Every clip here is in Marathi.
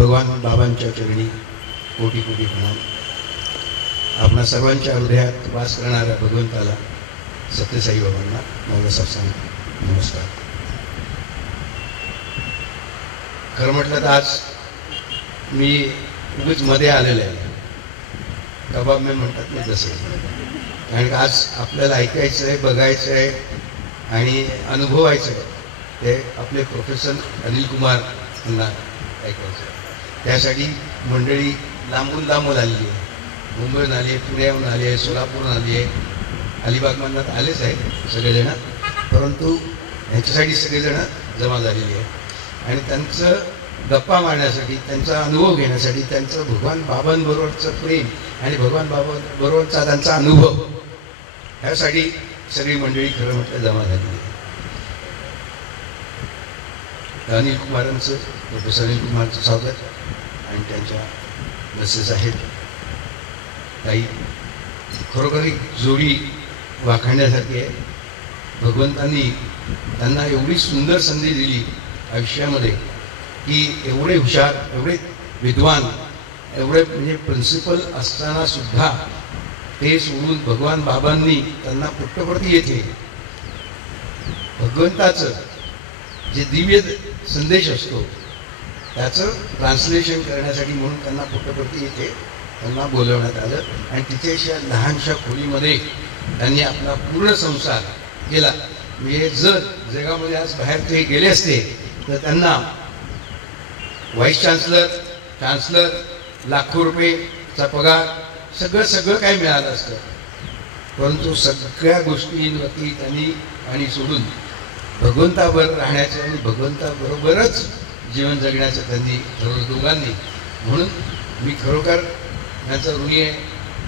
भगवान बाबांच्या चरणी कोटी कोटी प्रणाम. आपणा सर्वांच्या हृदयात वास करणाऱ्या भगवंताला सत्यसाई बाबांना माझा साष्टांग नमस्कार. खरं म्हटलं तर आज मी उगीच मध्ये आलेलं आहे. कबाब मी म्हणतात ना तसे, कारण आज आपल्याला ऐकायचं आहे, बघायचं आहे आणि अनुभवायचं आहे. ते आपले प्रोफेसर अनिल कुमार यांना ऐकायचं आहे. त्यासाठी मंडळी लांबून लांबून आलेली आहे. मुंबईहून आली आहे, पुण्याहून आली आहे, सोलापूरहून आली आहे, अलिबागमधनं आलेच आहे सगळेजण, परंतु ह्याच्यासाठी सगळेजण जमा झालेली आहे. आणि त्यांचं गप्पा मारण्यासाठी, त्यांचा अनुभव घेण्यासाठी, त्यांचं भगवान बाबांबरोबरचं प्रेम आणि भगवान बाबांबरोबरचा त्यांचा अनुभव, ह्यासाठी सगळी मंडळी खरं म्हटलं जमा झालेली आहे. अनिल कुमारांचं, प्रोफेसर अनिल कुमारचं स्वागत आणि त्यांच्या मिसेस आहेत ताई. खरोखर एक जोडी वाखाणण्यासारखी आहे. भगवंतांनी त्यांना एवढी सुंदर संधी दिली आयुष्यामध्ये की एवढे हुशार, एवढे विद्वान, एवढे म्हणजे प्रिन्सिपल असताना सुद्धा ते सोडून भगवान बाबांनी त्यांना पुट्टप्रती येथे भगवंताचं जे दिव्य संदेश असतो त्याचं ट्रान्सलेशन करण्यासाठी म्हणून त्यांना पुट्टप्रती येथे त्यांना बोलवण्यात आलं. आणि तिच्याशा लहानशा खोलीमध्ये त्यांनी आपला पूर्ण संसार केला. म्हणजे जर जगामध्ये आज बाहेर ते गेले असते तर त्यांना व्हाईस चान्सलर, लाखो रुपयेचा पगार, सगळं काही मिळालं असतं. परंतु सगळ्या गोष्टींवरती त्यांनी आणि सोडून भगवंताबरोबर राहण्याचं आणि भगवंताबरोबरच जीवन जगण्याचं त्यांनी ठरवलं दोघांनी. म्हणून मी खरोखर त्यांचं ऋणी आहे.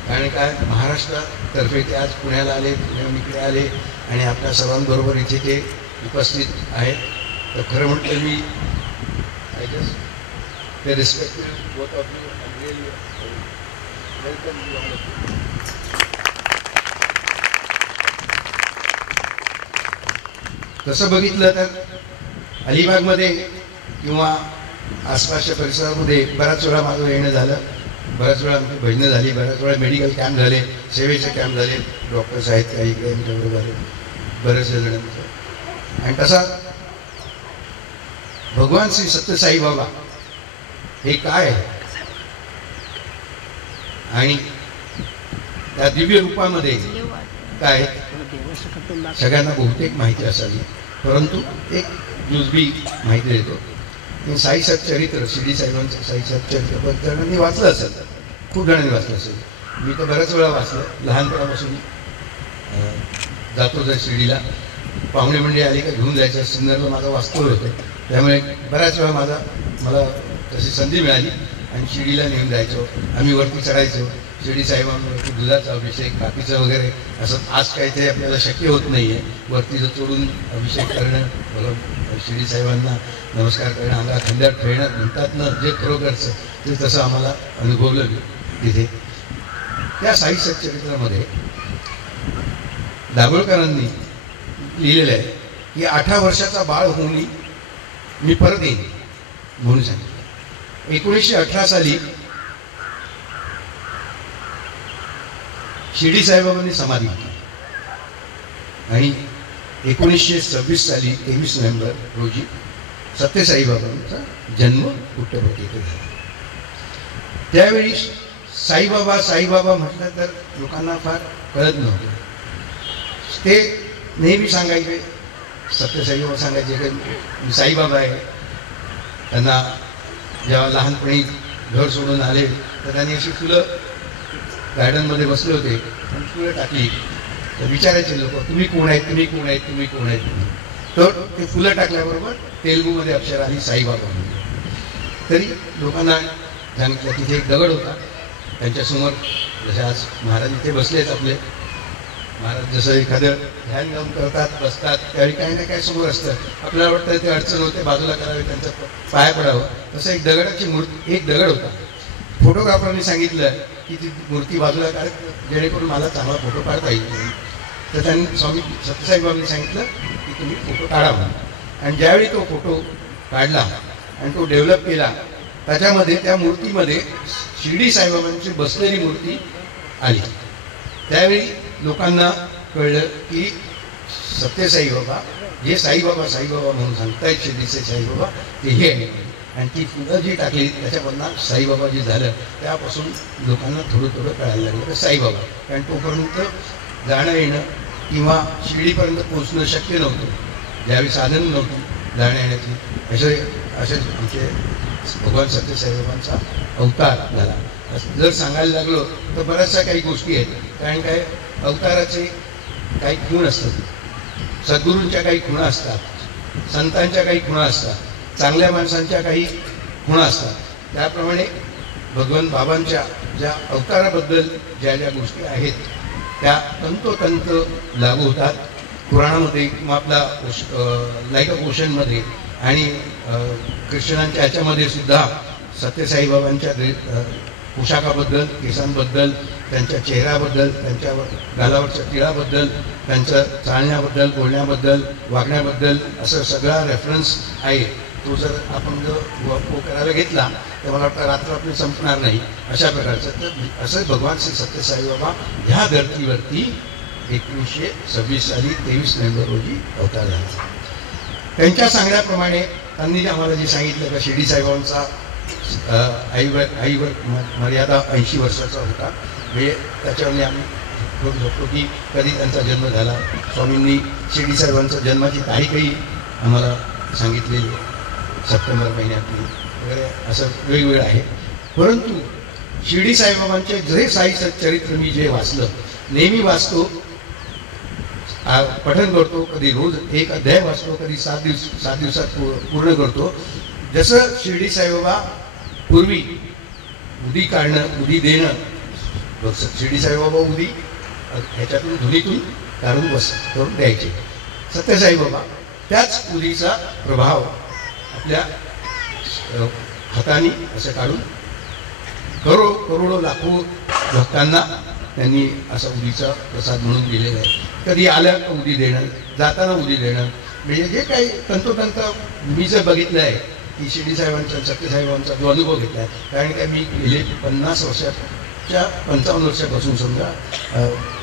कारण काय, महाराष्ट्रातर्फे ते आज पुण्याला आले, पुण्याहून इकडे आले आणि आपल्या सर्वांबरोबर इथे ते उपस्थित आहेत. तर खरं म्हटलं मी आय जस्ट ते respect both of you and really welcome you all. तसं बघितलं तर अलिबागमध्ये किंवा आसपासच्या परिसरामध्ये बऱ्याच वेळा माझं येणं झालं, बऱ्याच वेळा आमची भजनं झाली, बऱ्याच वेळा मेडिकल कॅम्प झाले, सेवेचे कॅम्प झाले, डॉक्टर्स आहेत काही इकडे आमच्याबरोबर झाले बरेचसे जणांचं. आणि तसा भगवान श्री सत्यसाई बाबा हे काय आहे आणि त्या दिव्य रूपामध्ये काय सगळ्यांना बहुतेक माहिती असावी, परंतु एक जुजबी माहिती देतो. साई सच्चरित्र, शिर्डी साहेबांचं साई सच्चरित्र बऱ्याच जणांनी वाचलं असेल, खूप जणांनी वाचलं असेल. मी तर बऱ्याच वेळा वाचलं. लहानपणापासून जातो तर शिर्डीला पाहुणे मंडळी आली का घेऊन जायचं. सिन्नरला माझा वास्तव्य होतं, त्यामुळे बऱ्याच वेळा मला तशी संधी मिळाली आणि शिर्डीला नेऊन जायचो. आम्ही वरती चढायचो. शिर्डी साहेबांवरती दुधाचा अभिषेक, काकीचं वगैरे असं आज काही ते आपल्याला शक्य होत नाही आहे. वरती जर चढून अभिषेक करणं, शिर्डी साहेबांना नमस्कार करणं, अंगा खंड्यात खेळणं म्हणतात ना, जे खरोखरचं ते तसं आम्हाला अनुभवलं तिथे. त्या साई सच्चरित्रामध्ये दाभोळकरांनी लिहिलेलं आहे की 18 वर्षाचा बाळ होऊन मी परत येईन म्हणून सांगितलं. 1918 साली शिर्डी साईबाबांनी समाधी घेतली आणि 1926 साली 23 नोव्हेंबर रोजी सत्यसाईबाबांचा जन्म पुट्टप्रती येथे झाला. त्यावेळी साईबाबा म्हटलं तर लोकांना फार कळत नव्हतं. ते नेहमी सांगायचे, सत्यसाईबाबा सांगायचे की मी साईबाबा आहे. त्यांना जेव्हा लहानपणी घर सोडून आले तर त्यांनी अशी फुलं गार्डनमध्ये बसले होते आणि फुलं टाकली तर विचारायचे लोक, तुम्ही कोण आहेत, तुम्ही कोण आहेत, तुम्ही कोण आहेत. तर ते फुलं टाकल्याबरोबर तेलुगूमध्ये अक्षर आली साईबाबा. तरी लोकांना सांगितलं तिथे एक दगड होता त्यांच्यासमोर. जसे आज महाराज इथे बसलेच आपले महाराज, जसं एखादं ध्यान घेऊन करतात, बसतात, त्यावेळी काही ना काही समोर असतं. आपल्याला वाटतं ते अडचण होते, बाजूला करावे, त्यांचं पाया पडावं. तसं एक दगडाची मूर्ती, एक दगड होता. फोटोग्राफरने सांगितलं की ती मूर्ती बाजूला काढ, जेणेकरून मला चांगला फोटो काढता येईल. तर त्यांनी स्वामी सत्यसाईबाबांनी सांगितलं की तुम्ही फोटो काढा म्हणून. आणि ज्यावेळी तो फोटो काढला आणि तो डेव्हलप केला त्याच्यामध्ये त्या मूर्तीमध्ये शिर्डी साईबाबांची बसलेली मूर्ती आली. त्यावेळी लोकांना कळलं की सत्य साईबाबा जे साईबाबा म्हणून सांगतायत शिर्डीचे साईबाबा ते हे आहे. आणि ती फुलं जी टाकली त्याच्यामधनं साईबाबा जे झालं त्यापासून लोकांना थोडं कळायला लागलं साईबाबा. कारण तोपर्यंत जाणं येणं किंवा शिर्डीपर्यंत पोचणं शक्य नव्हतं, ज्यावेळी साधन नव्हतं जाण्या येण्याची. असे आमचे भगवान सत्य साईबाबांचा अवतार झाला. जर सांगायला लागलो तर बऱ्याचशा काही गोष्टी आहेत. कारण काय अवताराचे काही खूण असतात, सद्गुरूंच्या काही खुणा असतात, संतांच्या काही खुणा असतात, चांगल्या माणसांच्या काही खुणा असतात. त्याप्रमाणे भगवान बाबांच्या ज्या अवताराबद्दल ज्या ज्या गोष्टी आहेत त्या तंतोतंत लागू होतात. पुराणामध्ये किंवा आपला लाईक अ पोषणमध्ये आणि कृष्णांच्या ह्याच्यामध्ये सुद्धा सत्यसाईबाबांच्या पोशाखाबद्दल, केसांबद्दल, त्यांच्या चेहऱ्याबद्दल, त्यांच्या गालावरच्या तिळाबद्दल, त्यांचं चालण्याबद्दल, बोलण्याबद्दल, वागण्याबद्दल असं सगळा रेफरन्स आहे. तो जर आपण करायला घेतला तर मला वाटतं रात्र आपली संपणार नाही अशा प्रकारचं. तर असं भगवान श्री सत्य साईबाबा ह्या धर्तीवरती 1926 साली 23 नोव्हेंबर रोजी अवतार झाला. त्यांच्या सांगण्याप्रमाणे त्यांनी आम्हाला जे सांगितलं का शिर्डी साईबाबांचा आईवर मर्यादा 80 वर्षाचा होता. म्हणजे त्याच्यावर आम्ही बघू शकतो की कधी त्यांचा जन्म झाला. स्वामींनी शिर्डी साहेबांचा जन्माची तारीखही आम्हाला सांगितलेली आहे, सप्टेंबर महिन्यातली वगैरे असं वेगवेगळं आहे. परंतु शिर्डी साईबाबांचे जे साई चरित्र मी जे वाचलं, नेहमी वाचतो, पठण करतो, कधी रोज एक अध्याय वाचतो, कधी 7 दिवसात पूर्ण करतो. जसं शिर्डी साईबाबा पूर्वी उदी काढणं, उदी देणं, शिर्डी साईबाबा उदी ह्याच्यातून धुनीतून काढून करून द्यायचे. सत्य साईबाबा त्याच उदीचा प्रभाव आपल्या हाताने असं काढून करोडो लाखो भक्तांना त्यांनी असा उदीचा प्रसाद म्हणून दिलेला आहे. कधी आलं का उदी देणं, जाताना उदी देणं, म्हणजे जे काही तंतोतंत मी जर बघितलं आहे की शिर्डी साहेबांचा, सत्यसाहेबांचा जो अनुभव घेतला आहे. कारण काय मी गेले 50 वर्षाच्या 55 वर्षापासून समजा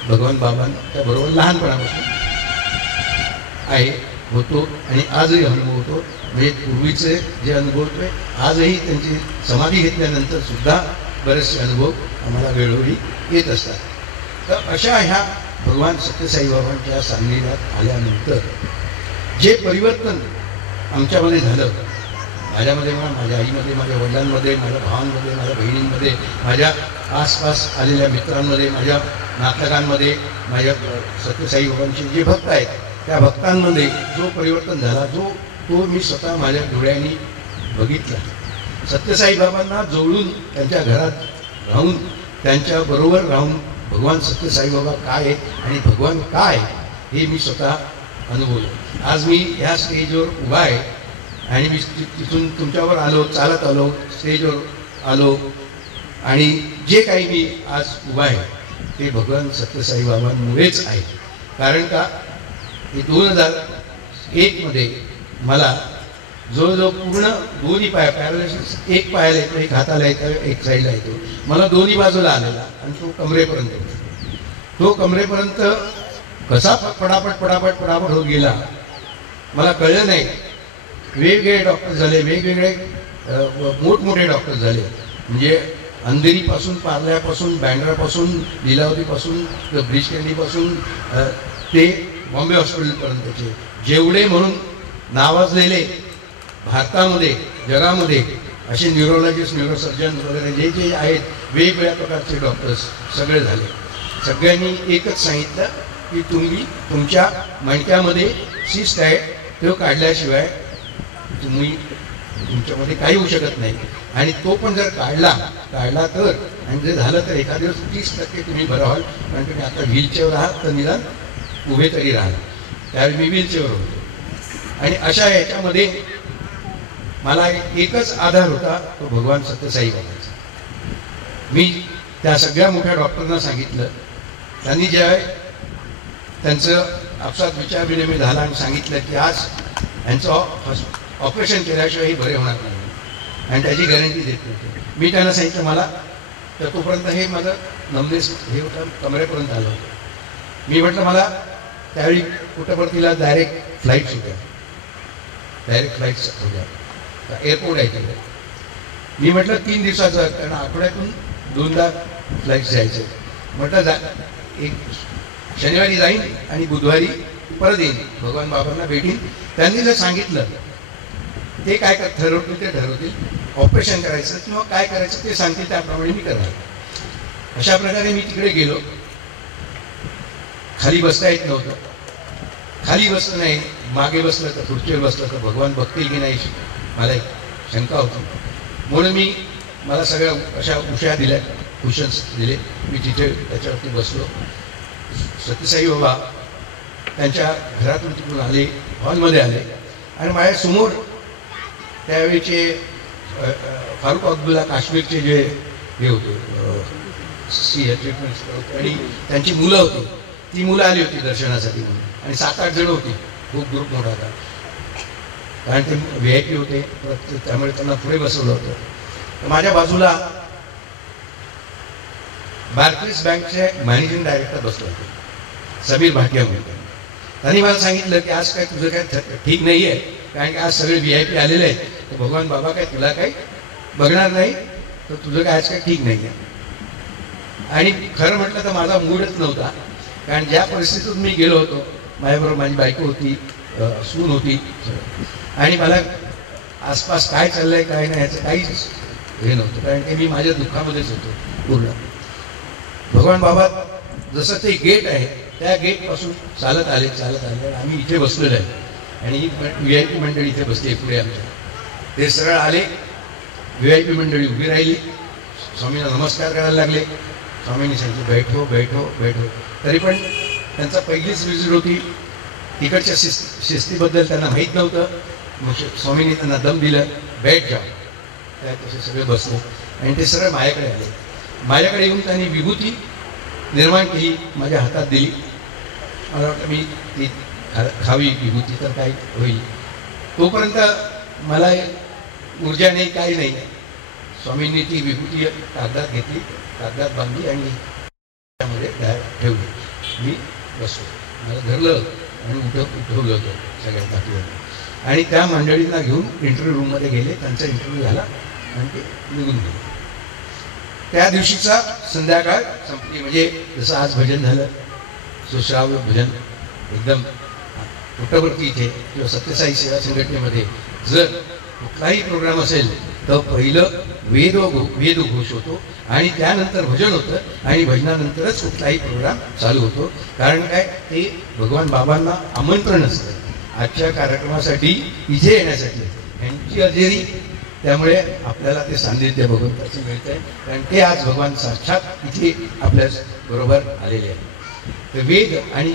भगवान बाबांच्या बरोबर लहानपणापासून आहे होतो आणि आजही अनुभवतो. म्हणजे पूर्वीचे जे अनुभवतोय आजही त्यांची समाधी घेतल्यानंतर सुद्धा बरेचसे अनुभव आम्हाला वेळोवेळी येत असतात. तर अशा ह्या भगवान सत्यसाईबाबांच्या सान्निध्यात आल्यानंतर जे परिवर्तन आमच्यामध्ये झालं, माझ्यामध्ये म्हणा, माझ्या आईमध्ये, माझ्या वडिलांमध्ये, माझ्या भावांमध्ये, माझ्या बहिणींमध्ये, माझ्या आसपास आलेल्या मित्रांमध्ये, माझ्या नातलगांमध्ये, माझ्या सत्यसाईबाबांचे जे भक्त आहेत त्या भक्तांमध्ये जो परिवर्तन झाला, तो मी स्वतः माझ्या डोळ्यांनी बघितला. सत्यसाईबाबांना जवळून त्यांच्या घरात राहून त्यांच्याबरोबर राहून भगवान सत्यसाईबाबा काय आहे आणि भगवान काय हे मी स्वतः अनुभवलं. आज मी ह्या स्टेजवर उभा आहे आणि मी तिथून तुमच्यावर आलो, चालत आलो, स्टेजवर आलो आणि जे काही मी आज उभा आहे ते भगवान सत्यसाईबाबांमुळेच आहे. कारण का की 2001 मध्ये मला जवळजवळ पूर्ण दोन्ही पाय पॅरालिसिस, एक पायाला येतो, एक हाताला येतो, एक साईडला येतो, मला दोन्ही बाजूला आलेला आणि तो कमरेपर्यंत होता. तो कमरेपर्यंत कसा पडापट होत गेला मला कळलं नाही. वेगवेगळे डॉक्टर झाले, वेगवेगळे मोठमोठे डॉक्टर झाले. म्हणजे अंधेरीपासून, पार्ल्यापासून, बँड्रापासून, लीलावतीपासून, ब्रिज कँडीपासून ते बॉम्बे हॉस्पिटलपर्यंतचे जेवढे म्हणून नावाजलेले भारतामध्ये, जगामध्ये असे न्यूरोलॉजिस्ट, न्यूरोसर्जन वगैरे जे जे आहेत वेगवेगळ्या प्रकारचे डॉक्टर्स सगळे झाले. सगळ्यांनी एकच सांगितलं की तुम्ही तुमच्या मणक्यामध्ये सिस्ट आहे, तो काढल्याशिवाय तुम्ही तुमच्यामध्ये काही होऊ शकत नाही. आणि तो पण जर काढला तर आणि जर झालं तर एखाद्या दिवस 30% तुम्ही बरं व्हाल. कारण तुम्ही आता व्हीलचेअर आहात तर निदान उभे तरी राहाल. त्यावेळी मी व्हीलचेअर होतो. आणि अशा याच्यामध्ये मला एकच आधार होता, तो भगवान सत्यसाईबाबांचा. मी त्या सगळ्या मोठ्या डॉक्टरांना सांगितलं. त्यांनी ज्या त्यांचं आपसात विचारविनिमय झाला आणि सांगितलं की आज यांचं ऑपरेशन केल्याशिवाय बरे होणार नाही. आणि त्याची गॅरंटी देत नव्हते. मी त्यांना सांगितलं मला तर तोपर्यंत हे माझं नमनेस हे होतं कमरेपर्यंत आलं होतं. मी म्हटलं मला त्यावेळी पुट्टपर्तीला डायरेक्ट फ्लाईट्स होत्या, डायरेक्ट फ्लाईट्स होत्या, एअरपोर्ट आहे तिकडे. मी म्हटलं 3 दिवसाचं, कारण आठवड्यातून 2दा फ्लाईट्स जायचे. म्हटलं एक शनिवारी जाईन आणि बुधवारी परत येईन, भगवान बाबांना भेटीन. त्यांनी जर सांगितलं ते काय ठरवतील ते ठरवतील, ऑपरेशन करायचं किंवा काय करायचं ते सांगतील त्याप्रमाणे मी करणार. अशा प्रकारे मी तिकडे गेलो. खाली बसता येत नव्हतं, खाली बसलं नाही, मागे बसलं तर खुर्चीवर बसलं तर भगवान बघतील की नाही मला एक शंका होती. म्हणून मला सगळ्या अशा उशा दिल्या, कुशन्स दिले. मी तिथे त्याच्यावरती बसलो. सत्यसाई बाबा त्यांच्या घरातून तिकडून आले, हॉलमध्ये आले आणि माझ्यासमोर त्यावेळीचे फारुख अब्दुल्ला काश्मीरचे जे हे होते ट्रीटमेंट आणि त्यांची मुलं होती, ती मुलं आली होती दर्शनासाठी म्हणून. आणि 7-8 जण होती, खूप ग्रुप मोठा होता, कारण ते VIP होते, त्यामुळे त्यांना पुढे बसवलं होतं. माझ्या बाजूला बार्क्लेज बँकचे मॅनेजिंग डायरेक्टर बसले होते, समीर भाटिया म्हणून. त्यांनी मला सांगितलं की आज काय तुझं काय ठीक नाही आहे, कारण की आज सगळे VIP आलेले आहेत, तर भगवान बाबा काय तुला काही बघणार नाही, तर तुझं काय आज काय ठीक नाही आहे. आणि खरं म्हटलं तर माझा मूडच नव्हता, कारण ज्या परिस्थितीतून मी गेलो होतो, माझ्याबरोबर माझी बायको होती, सून होती, आणि मला आसपास काय चाललंय काय नाही याचं काहीच हे नव्हतं, कारण की मी माझ्या दुःखामध्येच होतो पूर्ण. भगवान बाबा जसं ते गेट आहे त्या गेटपासून चालत आले आम्ही इथे बसलेलो आहे आणि VIP मंडळी इथे बसली पुढे आमच्या. ते सरळ आले, VIP मंडळी उभी राहिली, स्वामींना नमस्कार करायला लागले. स्वामींनी सांगितलं बैठो बैठो बैठो. तरी पण त्यांचा पहिलीच विजिट होती, तिकडच्या शिस्तीबद्दल त्यांना माहीत नव्हतं. मग स्वामींनी त्यांना दम दिलं, बैठ जाओ. त्या तसे सगळे बसले आणि ते सरळ माझ्याकडे आले. माझ्याकडे येऊन त्यांनी विभूती निर्माण केली, माझ्या हातात दिली. मला वाटतं मी ती खावी विभूती तर काय होईल. तोपर्यंत मला ऊर्जा नाही, काही नाही. स्वामींनी ती विभूती कागदात घेतली, कागदात बांधली आणि त्यामध्ये ठेवली. मी बसलो, मला धरलं आणि उठवलं होतं सगळ्यात बाकीवर. आणि त्या मंडळींना घेऊन इंटरव्ह्यू रूममध्ये गेले. त्यांचा इंटरव्ह्यू झाला आणि ते निघून गेले. त्या दिवशीचा संध्याकाळ संपली. म्हणजे जसं आज भजन झालं, सुश्राव्य भजन एकदम पुट्टपर्ती इथे किंवा सत्यसाई सेवा संघटनेमध्ये जर कुठलाही प्रोग्राम असेल तर पहिलं वेदघोष होतो आणि त्यानंतर भजन होतं आणि भजनानंतरच कुठलाही प्रोग्राम चालू होतो. कारण काय, ते भगवान बाबांना आमंत्रण असतं आजच्या कार्यक्रमासाठी इथे येण्यासाठी, यांची हजेरी. त्यामुळे आपल्याला ते सान्निध्य भगवंताचं मिळतं आहे, कारण ते आज भगवान साक्षात इथे आपल्या बरोबर आलेले आहेत. तर वेद आणि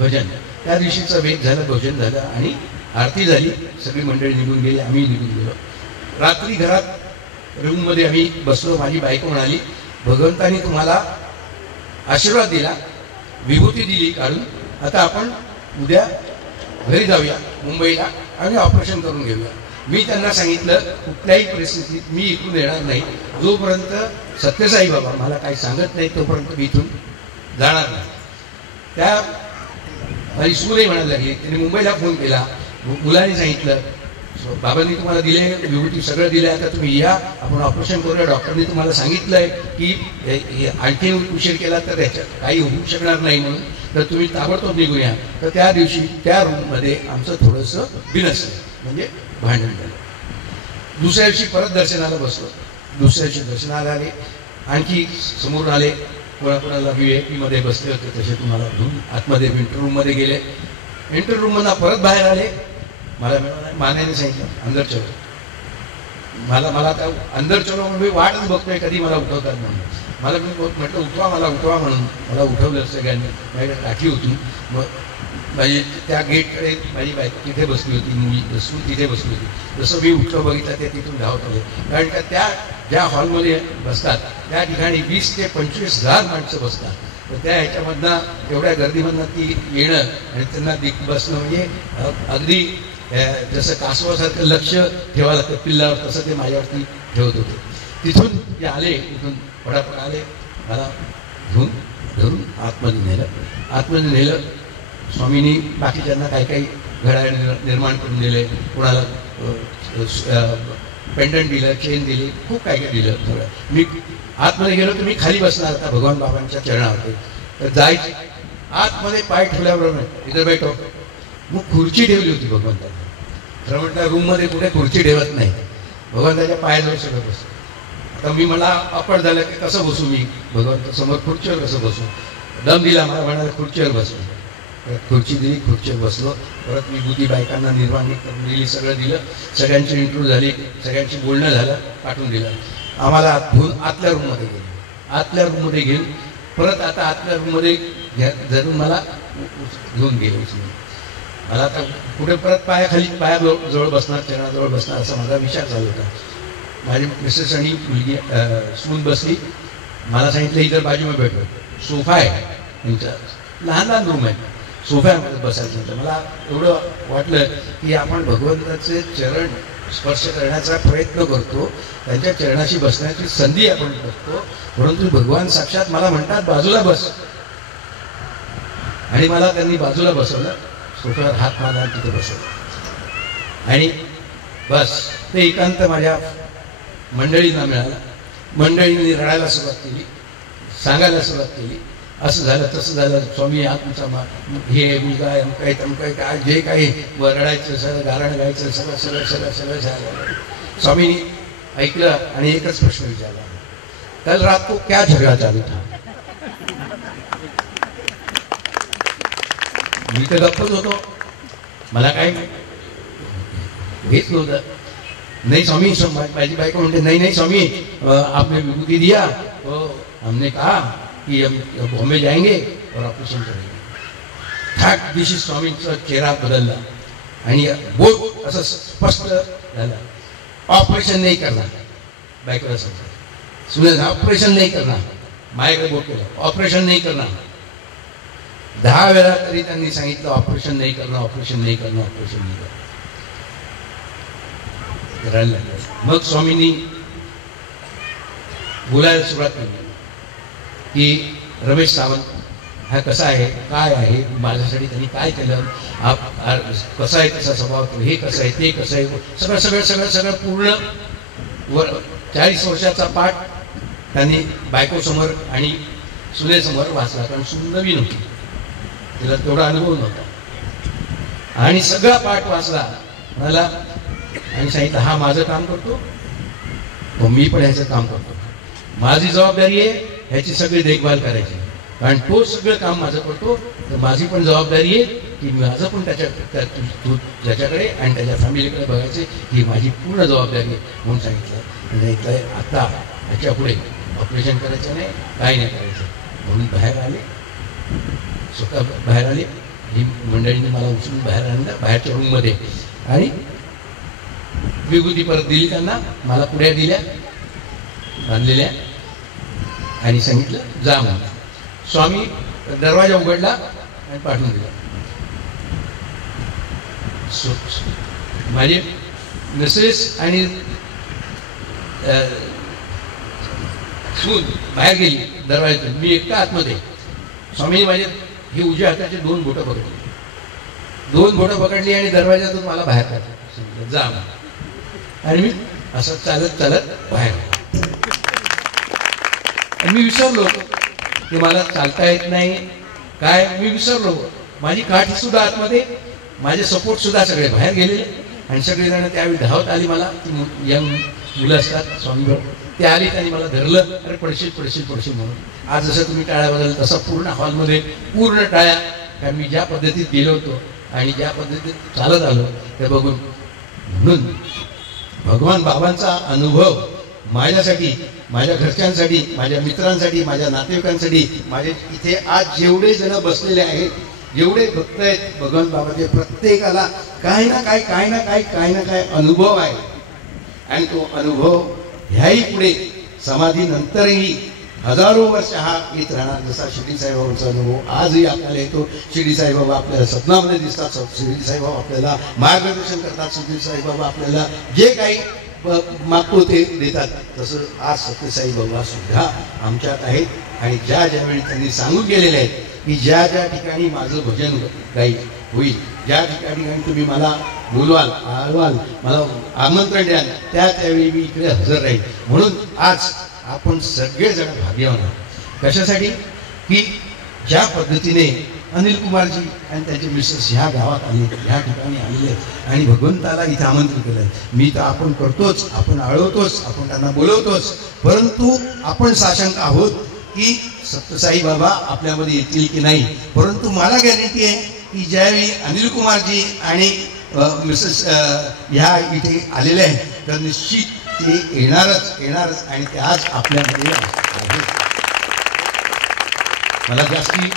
भजन, त्या दिवशीचं वेद झालं, भजन झालं आणि आरती झाली. सगळी मंडळी निघून गेली, आम्ही निघून गेलो. रात्री घरात रूममध्ये आम्ही बसलो. माझी बायको म्हणाली, भगवंतानी तुम्हाला आशीर्वाद दिला, विभूती दिली काढून, आता आपण उद्या घरी जाऊया मुंबईला आणि ऑपरेशन करून घेऊया. मी त्यांना सांगितलं कुठल्याही परिस्थितीत मी इथून येणार नाही, जोपर्यंत सत्यसाई बाबा मला काही सांगत नाही तोपर्यंत मी इथून जाणार नाही. त्या माझी सूनही म्हणायला लागली. त्यांनी मुंबईला फोन केला, मुलांनी सांगितलं बाबांनी तुम्हाला दिले विभूती सगळं दिलं, आता तुम्ही या, आपण ऑपरेशन करूया. डॉक्टरनी तुम्हाला सांगितलंय की आणखी उशीर केला तर याच्यात काही होऊ शकणार नाही म्हणून, तर तुम्ही ताबडतोब निघून या. तर त्या दिवशी त्या रूममध्ये आमचं थोडंसं बिनसलं, म्हणजे भांडण झालं. दुसऱ्या दिवशी परत दर्शनाला बसलो. दुसऱ्या दिवशी दर्शनाला आले, आणखी समोर आले, कोणाकोणाला VIP मध्ये बसले होते तसे तुम्हाला घेऊन आतमध्ये इंटरव्ह्यू रूममध्ये गेले. इंटरव्ह्यू रूममधून परत बाहेर आले. मला मान्याने सांगितलं अंदर चलो. मला त्या अंदर चलो म्हणून मी वाटच बघतोय कधी मला उठवतात म्हणून. मला मी म्हटलं उठवा, मला उठवा म्हणून. मला उठवलं सगळ्यांनी. माझ्याकडे टाकी होती. मग माझी त्या गेटकडे माझी बायको तिथे बसली होती, मुली सून तिथे बसली होती. जसं मी उठलं बघितलं ते तिथून धावत आले. कारण का त्या ज्या हॉलमध्ये बसतात त्या ठिकाणी 20 ते 25,000 माणसं बसतात. तर त्या ह्याच्यामधनं एवढ्या गर्दीमधनं ती येणं आणि त्यांना बसणं म्हणजे अगदी जसं कासवासारखं लक्ष ठेवावं लागतं पिल्लावर, तसं ते माझ्यावरती ठेवत होते. तिथून ते आले, तिथून पडापड आले, मला धरून आतमध्ये नेलं. स्वामींनी बाकीच्यांना काही काही घड्याळ निर्माण करून दिले, कोणाला पेंडंट दिलं, चेन दिली, खूप काही काही दिलं सगळं. मी आतमध्ये गेलो तर मी खाली बसणार होता भगवान बाबांच्या चरणावरती. तर जायची आतमध्ये पाय ठेवल्याबरोबर इथं बैठो, मग खुर्ची ठेवली होती भगवंताने. खरं म्हटलं रूममध्ये कुठे खुर्ची ठेवत नाही, भगवंताच्या पायाजवळ सगळं बसतो. आता मला अपड झालं की कसं बसू मी भगवंतासमोर, खुर्चीवर कसं बसू. दम दिला, मला म्हणाला खुर्चीवर बसलो. खुर्ची दिली, खुर्चीवर बसलो. परत विभूती बायकांना निर्वाणी करून दिली, सगळं दिलं. सगळ्यांची इंटरव्ह्यू झाली, सगळ्यांची बोलणं झालं, पाठवून दिलं. आम्हाला आतल्या रूममध्ये घेऊन परत आता आतल्या रूममध्ये धरून मला घेऊन गेले. मला आता कुठे परत पायाजवळ बसणार, चरणाजवळ बसणार असा माझा विचार चालू होता. माझी मिसेस आणि मुलगी सून बसली. मला सांगितलं इतर बाजूमध्ये भेटलो, सोफा आहे त्यांचा, लहान रूम आहे, सोफ्यामध्ये बसायचं होतं. मला एवढं वाटलं की आपण भगवंताचे चरण स्पर्श करण्याचा प्रयत्न करतो, त्यांच्या चरणाशी बसण्याची संधी आपण करतो, परंतु भगवान साक्षात मला म्हणतात बाजूला बस. आणि मला त्यांनी बाजूला बसवलं, सोफ्यावर हात मारला, तिथे बसवलं. आणि बस ते एकांत माझ्या मंडळींना मिळाला. मंडळींनी रडायला सुरुवात केली, सांगायला सुरुवात केली, असं झालं तसं झालं, स्वामी आत्मचा हे मी काय अमकाय तमकाय काय जे काही रडायचं सगळं, गारण गायचं सगळं झालं. स्वामींनी ऐकलं आणि एकच प्रश्न विचारला, कल रात को क्या झगडा चालू था. मी तर गप्पच होतो, मला काय हेच नव्हतं. नहीं स्वामी, माझी बायको म्हणते नहीं स्वामी आपने विभूति दिया तो हमने कहा कि हम बॉम्बे जाएंगे और ऑपरेशन करेंगे. ठाक दिवशी स्वामींचा चेहरा बदलला आणि बोट असं स्पष्ट झालं, ऑपरेशन नहीं करना. बायकोला सांगितलं, सुनेल ऑपरेशन नहीं करना. माझ्याकडे बोट केलं, ऑपरेशन नहीं करना. 10 वेळा तरी त्यांनी सांगितलं ऑपरेशन नहीं करना, ऑपरेशन नहीं करना, ऑपरेशन नहीं करना. करायला लागलं. मग स्वामींनी बोलायला सुरुवात केली की रमेश सावंत हा कसा आहे, काय आहे, माझ्यासाठी त्यांनी काय केलं, कसा आहे तसा स्वभाव, हे कसं आहे ते कसं आहे, सगळं पूर्ण 40 वर्षाचा पाठ त्यांनी बायकोसमोर आणि सुनेसमोर वाचला. कारण सून नवीन होती, तिला तेवढा अनुभव नव्हता. आणि सगळा पाठ वाचला मला आणि सांगितलं हा माझं काम करतो, तो मी पण ह्याचं काम करतो. माझी जबाबदारी आहे ह्याची सगळी देखभाल करायची, कारण तो सगळं काम माझं करतो, तर माझी पण जबाबदारी आहे की माझं पण त्याच्याकडे आणि त्याच्या फॅमिलीकडे बघायचे, ही माझी पूर्ण जबाबदारी आहे म्हणून सांगितलं. आता ह्याच्या पुढे ऑपरेशन करायचं नाही, काही नाही करायचं म्हणून बाहेर आले. स्वतः बाहेर आले, ही मंडळीने मला उचलून बाहेर आणलं, बाहेरच्या रूममध्ये, आणि विभूती परत दिली त्यांना, मला पुढ्या दिल्या बांधलेल्या आणि सांगितलं जा म्हणून. स्वामी दरवाजा उघडला आणि पाठवून दिला. माझे मिसेस आणि सून बाहेर गेली दरवाज्यातून, मी एकटा आतमध्ये. स्वामीने माझे ही उजव्या हाताचे 2 बोटं पकडली, 2 बोटं पकडली आणि दरवाज्यातून मला बाहेर काढलं, जा म्हणून. आणि मी असं चालत बाहेर. मी विसरलो की मला चालता येत नाही, काय मी विसरलो. माझी काठी सुद्धा आतमध्ये, माझे सपोर्ट सुद्धा सगळे बाहेर गेलेले. आणि सगळेजण त्यावेळी धावत आली मला, ती यंग मुलं असतात स्वामीबरोबर, ते आली, त्यांनी मला धरलं, अरे पडशील म्हणून. आज जसं तुम्ही टाळ्या बदल तसं पूर्ण हॉलमध्ये पूर्ण टाळ्या. कारण मी ज्या पद्धतीत गेलो होतो आणि ज्या पद्धतीत चालत आलो ते बघून. म्हणून भगवान बाबांचा अनुभव माझ्यासाठी, माझ्या घरच्यांसाठी, माझ्या मित्रांसाठी, माझ्या नातेवाईकांसाठी, माझे इथे आज जेवढे जण बसलेले आहेत, जेवढे भक्त आहेत भगवान बाबाचे, प्रत्येकाला काही ना काय अनुभव आहे. आणि तो अनुभव ह्याही पुढे समाधीनंतरही हजारो वर्ष हा येत राहणार. जसा शिर्डी साईबाबांचा अनुभव आजही आपल्याला येतो. शिर्डी साईबाबा आपल्याला सपनामध्ये दिसतात, शिर्डी साईबाबा आपल्याला मार्गदर्शन करतात, शिर्डी साईबाबा आपल्याला जे काही मागतो ते देतात. तसं आज सत्यसाई बाबा सुद्धा आमच्यात आहेत. आणि ज्या ज्यावेळी त्यांनी सांगून गेलेले आहेत की ज्या ज्या ठिकाणी माझं भजन काही होईल, ज्या ठिकाणी तुम्ही मला बोलवाल, आळवाल, मला आमंत्रण द्याल, त्यावेळी मी इकडे हजर राहील. म्हणून आज आपण सगळेजण भाग्यवान आहोत. कशासाठी की ज्या पद्धतीने अनिल कुमारजी आणि त्यांचे मिसेस ह्या गावात आले, ह्या ठिकाणी आलेले आणि भगवंताला इथे आमंत्रित केलं. मी तर आपण करतोच, आपण आळवतोच, आपण त्यांना बोलवतोच, परंतु आपण साशंक आहोत की सत्यसाई बाबा आपल्यामध्ये येतील की नाही. परंतु मला गॅरंटी आहे की ज्यावेळी अनिल कुमारजी आणि मिसेस ह्या इथे आलेले आहेत तर निश्चित ते येणारच आणि ते आज आपल्यामध्ये आहेत. मला जास्ती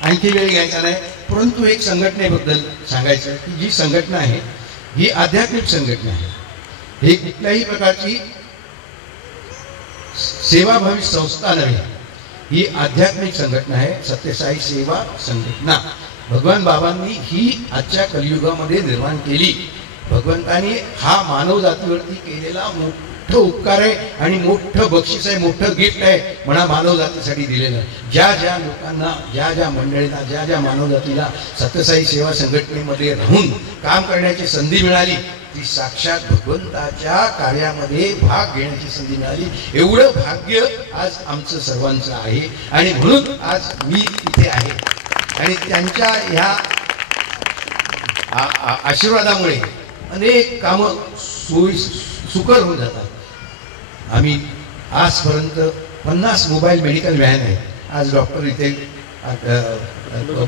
आणखी वेळ घ्यायचा नाही, परंतु एक संघटनेबद्दल सांगायचं आहे की जी संघटना आहे ही आध्यात्मिक संघटना आहे. ही कुठल्याही प्रकारची सेवाभावी संस्था नव्हे, ही आध्यात्मिक संघटना आहे. सत्यसाई सेवा संघटना भगवान बाबांनी ही आजच्या कलियुगामध्ये निर्माण केली. भगवंतानी हा मानव जातीवरती केलेला मोठं उपकार आहे आणि मोठं बक्षीस आहे, मोठं गिफ्ट आहे म्हणा मानव जातीसाठी दिलेलं. ज्या ज्या लोकांना, ज्या ज्या मंडळींना, ज्या ज्या मानव जातीला सत्यसाई सेवा संघटनेमध्ये राहून काम करण्याची संधी मिळाली, ती साक्षात भगवंताच्या कार्यामध्ये भाग घेण्याची संधी मिळाली. एवढं भाग्य आज आमचं सर्वांचं आहे. आणि म्हणून आज मी इथे आहे आणि त्यांच्या ह्या आशीर्वादामुळे अनेक कामं सुकर होऊन जातात. आम्ही आजपर्यंत 50 मोबाईल मेडिकल व्हॅन आहेत. आज डॉक्टर इथे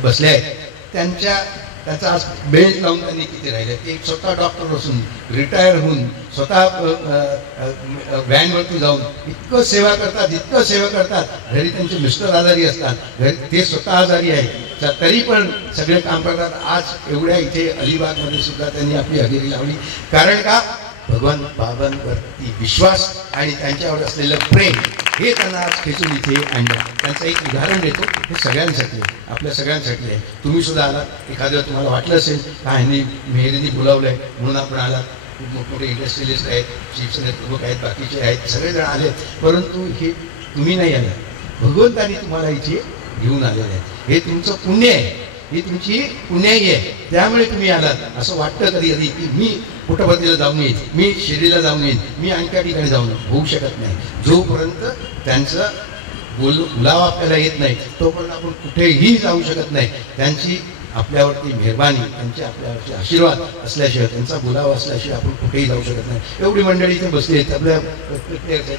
बसले आहेत, त्याचा आज बेल्ट लावून त्यांनी किती राहिले. ते स्वतः डॉक्टर असून रिटायर होऊन स्वतः व्हॅनवरती जाऊन इतकं सेवा करतात. घरी त्यांचे मिस्टर आजारी असतात, घरी ते स्वतः आजारी आहे तरी पण सगळे काम करतात. आज एवढ्या इथे अलिबागमध्ये सुद्धा त्यांनी आपली हजेरी लावली. कारण का? भगवान बाबांवरती विश्वास आणि त्यांच्यावर असलेलं प्रेम हे त्यांना आज खेचून इथे आणलं. त्यांचं एक उदाहरण देतो, हे सगळ्यांसाठी आहे, आपल्या सगळ्यांसाठी आहे. तुम्ही सुद्धा आलात, एखाद्या तुम्हाला वाटलं असेल का ह्यांनी मेहरीनी बोलावलं आहे म्हणून आपण आलात. खूप मोठमोठे इंडस्ट्रियलिस्ट आहेत, शिवसेनेत प्रमुख आहेत, बाकीचे आहेत, सगळेजण आले. परंतु हे तुम्ही नाही आला, भगवंतानी तुम्हाला इथे घेऊन आलेले आहेत. हे तुमचं पुण्य आहे, ही तुमची पुण्याई आहे, त्यामुळे तुम्ही आलात. असं वाटतं कधी कधी की मी पुटपर्तीला जाऊन येईल, मी शिर्डीला जाऊन येईल, मी आणखी ठिकाणी जाऊन होऊ शकत नाही. जोपर्यंत त्यांचं बोलावा आपल्याला येत नाही तोपर्यंत आपण कुठेही जाऊ शकत नाही. त्यांची आपल्यावरती मेहरबानी, त्यांचे आपल्यावरचे आशीर्वाद असल्याशिवाय, त्यांचा बोलावा असल्याशिवाय आपण कुठेही जाऊ शकत नाही. एवढी मंडळी इथे बसली आहेत, आपल्या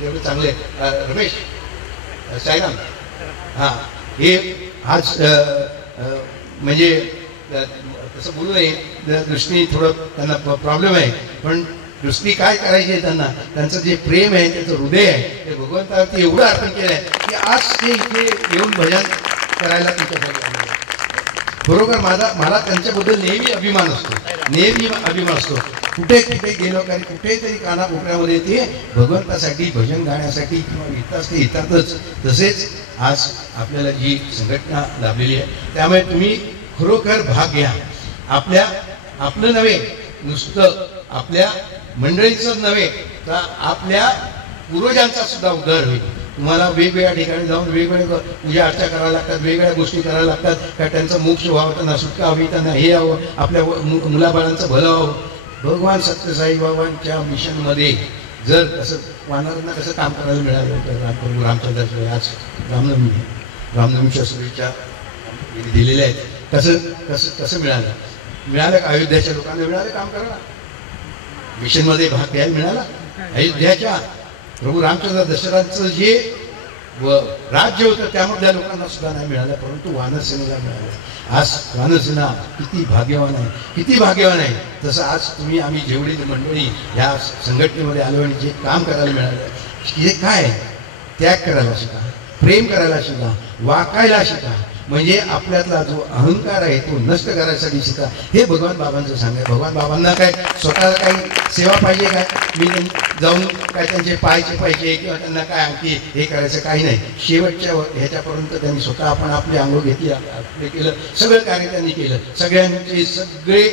एवढे चांगले रमेश साईराम, हां, हे आज म्हणजे तसं बोलू नये, दृष्टी थोडं त्यांना प्रॉब्लेम आहे, पण दृष्टी काय करायची आहे त्यांना, त्यांचं जे प्रेम आहे, त्याचं हृदय आहे, ते भगवंतावरती एवढं अर्पण केलं आहे की आज ते इथे येऊन भजन करायला तिच्यासाठी. बरोबर, मला त्यांच्याबद्दल नेहमी अभिमान असतो. कुठे गेलो कारण कुठेतरी कानाकोपऱ्यामध्ये ते भगवंतासाठी भजन गाण्यासाठी किंवा येतातच. तसेच आज आपल्याला जी संघटना लाभलेली आहे त्यामुळे तुम्ही खरोखर भाग घ्या. आपलं नव्हे, नुसतं आपल्या मंडळीचंच नव्हे तर आपल्या पूर्वजांचा सुद्धा उद्धार होईल. तुम्हाला वेगवेगळ्या ठिकाणी जाऊन वेगवेगळ्या पूजा अर्चा करायला लागतात, वेगवेगळ्या गोष्टी करायला लागतात का त्यांचा मोक्ष व्हावं, त्यांना सुटका हवी, त्यांना हे हवं, आपल्या मुलाबाळांचं भलं व्हावं. भगवान सत्यसाई बाबांच्या मिशनमध्ये जर कसं वानरांना कसं काम करायला मिळालं तर रामचंद्राच्या आज रामनवमीच्या सुरुवातीच्या दिलेल्या आहेत. कसं मिळालं का? अयोध्याच्या लोकांना मिळालं काम करायला, मिशनमध्ये भाग घ्यायला मिळाला. अयोध्याच्या प्रभू रामचंद्र दशरथांचं जे राज्य होतं त्यामधल्या लोकांना सुद्धा नाही मिळालं, परंतु वानरसेनेला मिळालं. आज वानरसेना किती भाग्यवान आहे. तसं आज आम्ही जेवढी मंडळी या संघटनेमध्ये आलो आणि जे काम करायला मिळालं, हे काय? त्याग करायला शिका, प्रेम करायला शिका, वाकायला शिका. म्हणजे आपल्यातला जो अहंकार आहे तो नष्ट करायसाठी शिका, हे भगवान बाबांचं सांगाय. भगवान बाबांना काय स्वतःला काही सेवा पाहिजे काय, मी जाऊन काय त्यांचे पायचे पाहिजे किंवा त्यांना काय आणखी हे करायचं काही नाही. शेवटच्या ह्याच्यापर्यंत त्यांनी स्वतः आपण आपली अंघोळ घेतली, आपले केलं, सगळं कार्य त्यांनी केलं. सगळ्यांचे सगळे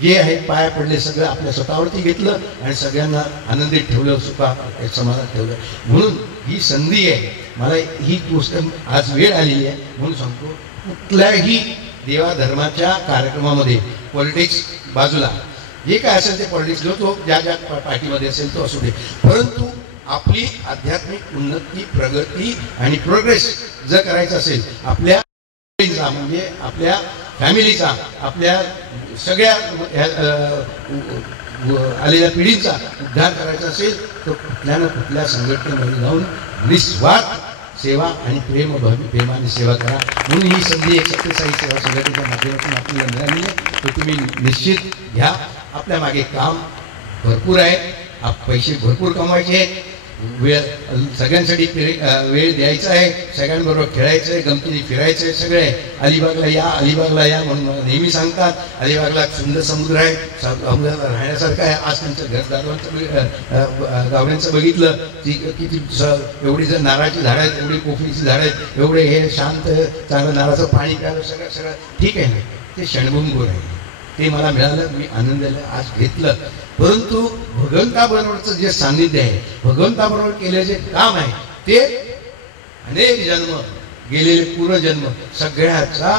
जे आहे पाया पडले सगळं आपल्या स्वतःवरती घेतलं आणि सगळ्यांना आनंदित ठेवलं, सुखात समाधान ठेवलं. म्हणून ही संधी आहे. मला ही गोष्ट आज वेळ आलेली आहे म्हणून सांगतो, कुठल्याही देवाधर्माच्या कार्यक्रमामध्ये पॉलिटिक्स बाजूला, जे काय असेल ते पॉलिटिक्स जो तो ज्या ज्या पार्टीमध्ये असेल तो असू दे, परंतु आपली आध्यात्मिक उन्नती, प्रगती आणि प्रोग्रेस जर करायचं असेल, आपल्या म्हणजे आपल्या फॅमिलीचा, आपल्या सगळ्या आलेल्या पिढीचा उद्धार करायचा असेल तर कुठल्या ना कुठल्या संघटनेमध्ये जाऊन निस्वार्थ सेवा आणि प्रेमाने सेवा करा. म्हणून ही संधी एक सत्यसाई सेवा संघटनेच्या माध्यमातून आपल्याला मिळाली आहे, तो तुम्ही निश्चित घ्या. आपल्या मागे काम भरपूर आहे, पैसे भरपूर कमवायचे आहेत, वेळ सगळ्यांसाठी वेळ द्यायचा आहे, सगळ्यांबरोबर खेळायचं आहे, गमतीने फिरायचं आहे. सगळे अलिबागला या, अलिबागला या म्हणून मला नेहमी सांगतात. अलिबागला सुंदर समुद्र आहे, समुद्राला राहण्यासारखं आहे. आज त्यांचं घरदारांचं गावड्यांचं बघितलं की किती एवढी जर नारळाची झाडं आहेत, एवढी कोफीची झाडं आहेत, एवढे हे शांत चांगलं नारळाचं पाणी प्यायलं, सगळं ठीक आहे ना. ते क्षणभंगूर आहे, ते मला मिळालं, मी आनंदाने आज घेतलं. परंतु भगवंताबरोबरचं जे सान्निध्य आहे, भगवंताबरोबर केलेलं जे काम आहे, ते अनेक जन्म गेलेले पूर्वजन्म सगळ्याचा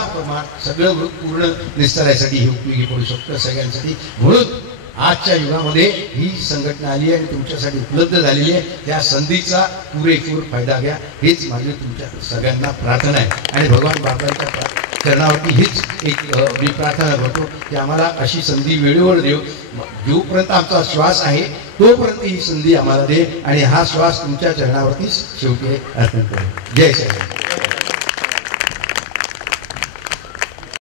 सगळं पूर्ण निस्तारायसाठी हे उपयोगी पडू शकतं सगळ्यांसाठी. म्हणून आजच्या युगामध्ये ही संघटना आली आहे आणि तुमच्यासाठी उपलब्ध झालेली आहे. त्या संधीचा पुरेपूर फायदा घ्या, हेच माझी तुमच्या सगळ्यांना प्रार्थना आहे. आणि भगवान बाबांच्या चरणावरती हीच एक मी प्रार्थना करतो की आम्हाला अशी संधी वेळेवर देऊ. जोपर्यंत आमचा श्वास आहे तोपर्यंत ही संधी आम्हाला दे आणि हा श्वास तुमच्या चरणावरतीच शेवटी अर्पण करू. जय श्री राम.